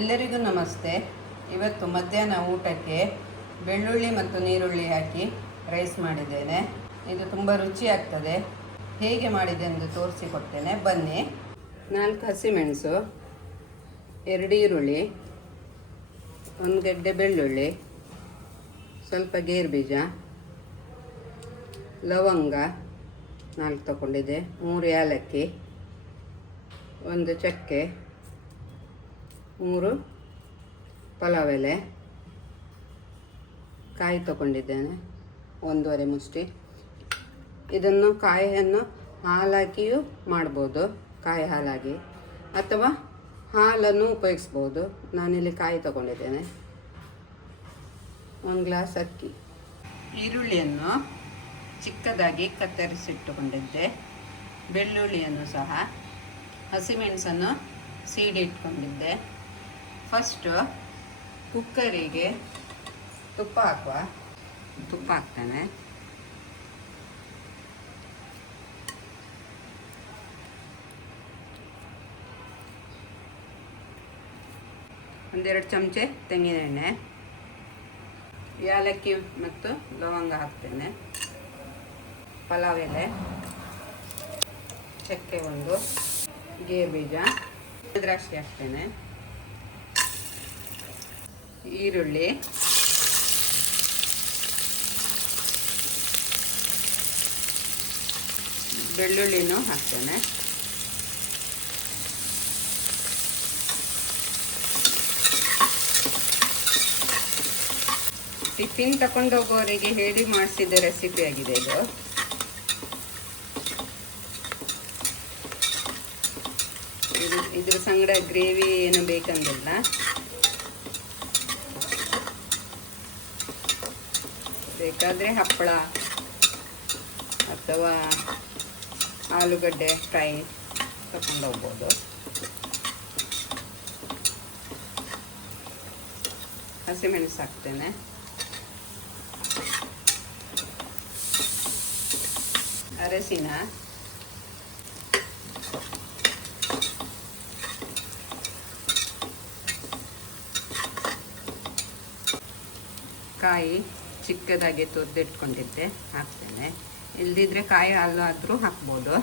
ಎಲ್ಲರಿಗೂ ನಮಸ್ತೆ. ಇವತ್ತು ಮಧ್ಯಾಹ್ನ ಊಟಕ್ಕೆ ಬೆಳ್ಳುಳ್ಳಿ ಮತ್ತು ನೀರುಳ್ಳಿ ಹಾಕಿ ರೈಸ್ ಮಾಡಿದ್ದೇನೆ. ಇದು ತುಂಬ ರುಚಿಯಾಗ್ತದೆ. ಹೇಗೆ ಮಾಡಿದೆ ಎಂದು ತೋರಿಸಿಕೊಡ್ತೇನೆ, ಬನ್ನಿ. 4 ಹಸಿಮೆಣಸು, 2 ಈರುಳ್ಳಿ, 1 ಗೆಡ್ಡೆ ಬೆಳ್ಳುಳ್ಳಿ, ಸ್ವಲ್ಪ ಗೇರು ಬೀಜ, ಲವಂಗ 4 ತಗೊಂಡಿದ್ದೆ, 3 ಏಲಕ್ಕಿ, 1 ಚಕ್ಕೆ, 3 ಪಲಾವ್ ಎಲೆ, ಕಾಯಿ ತಗೊಂಡಿದ್ದೇನೆ 1.5 ಮುಷ್ಟಿ. ಇದನ್ನು ಕಾಯಿಯನ್ನು ಹಾಲಾಕಿಯೂ ಮಾಡ್ಬೋದು, ಕಾಯಿ ಹಾಲಾಗಿ, ಅಥವಾ ಹಾಲನ್ನು ಉಪಯೋಗಿಸ್ಬೋದು. ನಾನಿಲ್ಲಿ ಕಾಯಿ ತಗೊಂಡಿದ್ದೇನೆ. 1 ಗ್ಲಾಸ್ ಅಕ್ಕಿ. ಈರುಳ್ಳಿಯನ್ನು ಚಿಕ್ಕದಾಗಿ ಕತ್ತರಿಸಿಟ್ಟುಕೊಂಡಿದ್ದೆ. ಬೆಳ್ಳುಳ್ಳಿಯನ್ನು ಸಹ, ಹಸಿಮೆಣಸನ್ನು ಸೀಡಿಟ್ಕೊಂಡಿದ್ದೆ. ಫಸ್ಟು ಕುಕ್ಕರಿಗೆ ತುಪ್ಪ ಹಾಕ್ತೇನೆ. ಒಂದೆರಡು ಚಮಚೆ ತೆಂಗಿನ ಎಣ್ಣೆ, ಏಲಕ್ಕಿ ಮತ್ತು ಲವಂಗ ಹಾಕ್ತೇನೆ, ಪಲಾವ್ ಎಲೆ, ಚಕ್ಕೆ 1, ಗೇರು ಬೀಜ, ದ್ರಾಕ್ಷಿ ಹಾಕ್ತೇನೆ, ಈರುಳ್ಳಿ, ಬೆಳ್ಳುಳ್ಳಿನೂ ಹಾಕ್ತೇನೆ. ಟಿಫಿನ್ ತಗೊಂಡು ಹೋಗೋರಿಗೆ ಹೇಳಿ ಮಾಡಿಸಿದ ರೆಸಿಪಿ ಆಗಿದೆ ಇದು. ಇದ್ರ ಸಂಗಡ ಗ್ರೇವಿ ಏನು ಬೇಕಂದಿಲ್ಲ. ಬೇಕಾದರೆ ಹಪ್ಪಳ ಅಥವಾ ಆಲೂಗಡ್ಡೆ ಫ್ರೈ ತಗೊಂಡು ಹೋಗ್ಬೋದು. ಹಸಿಮೆಣಸು ಹಾಕ್ತೇನೆ, ಅರಸಿನ, ಕಾಯಿ ಚಿಕ್ಕದಾಗಿ ತುರಿದಿಟ್ಕೊಂಡಿದ್ದೆ ಹಾಕ್ತೇನೆ. ಇಲ್ದಿದ್ರೆ ಕಾಯಿ ಹಾಲಾದರೂ ಹಾಕ್ಬೋದು.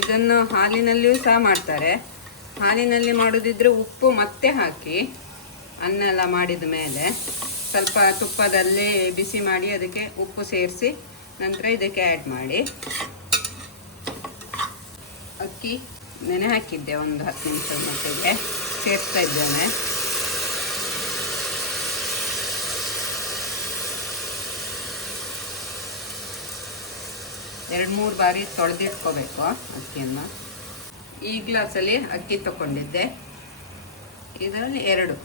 ಇದನ್ನು ಹಾಲಿನಲ್ಲಿಯೂ ಸಹ ಮಾಡ್ತಾರೆ. ಹಾಲಿನಲ್ಲಿ ಮಾಡೋದಿದ್ರೆ ಉಪ್ಪು ಮತ್ತೆ ಹಾಕಿ ಅನ್ನ ಎಲ್ಲ ಮಾಡಿದ ಮೇಲೆ ಸ್ವಲ್ಪ ತುಪ್ಪದಲ್ಲಿ ಬಿಸಿ ಮಾಡಿ ಅದಕ್ಕೆ ಉಪ್ಪು ಸೇರಿಸಿ ನಂತರ ಇದಕ್ಕೆ ಆ್ಯಡ್ ಮಾಡಿ. ಅಕ್ಕಿ ನೆನೆ ಹಾಕಿದ್ದೆ 1 10 ನಿಮಿಷದ ಮಟ್ಟಿಗೆ, ಸೇರಿಸ್ತಾ ಇದ್ದೇನೆ. ಎರಡು 3 ಬಾರಿ ತೊಳೆದಿಟ್ಕೋಬೇಕು ಅಕ್ಕಿಯನ್ನು. ಈ ಗ್ಲಾಸಲ್ಲಿ ಅಕ್ಕಿ ತಗೊಂಡಿದ್ದೆ, ಇದರಲ್ಲಿ 2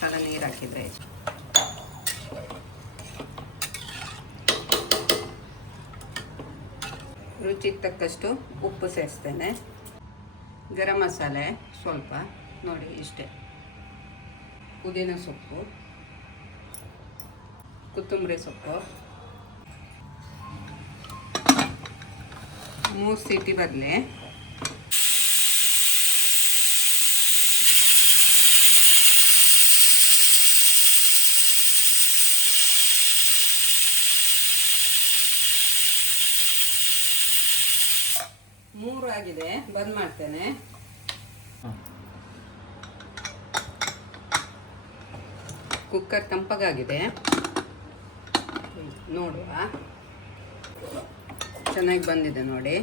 ಸಲ ನೀರು ಹಾಕಿದ್ರೆ. ರುಚಿಗೆ ತಕ್ಕಷ್ಟು ಉಪ್ಪು ಸೇರಿಸ್ತೇನೆ. ಗರಂ ಮಸಾಲೆ ಸ್ವಲ್ಪ, ನೋಡಿ ಇಷ್ಟೇ. ಪುದೀನ ಸೊಪ್ಪು, ಕೊತ್ತಂಬರಿ ಸೊಪ್ಪು, 3 ಸೀಟಿ ಬರಲಿ. ಮೂರು ಆಗಿದೆ, ಬಂದ್ ಮಾಡ್ತೇನೆ. ಕುಕ್ಕರ್ ತಂಪಗಾಗಿದೆ, ನೋಡುವ. ಚೆನ್ನಾಗಿ ಬಂದಿದೆ ನೋಡಿ.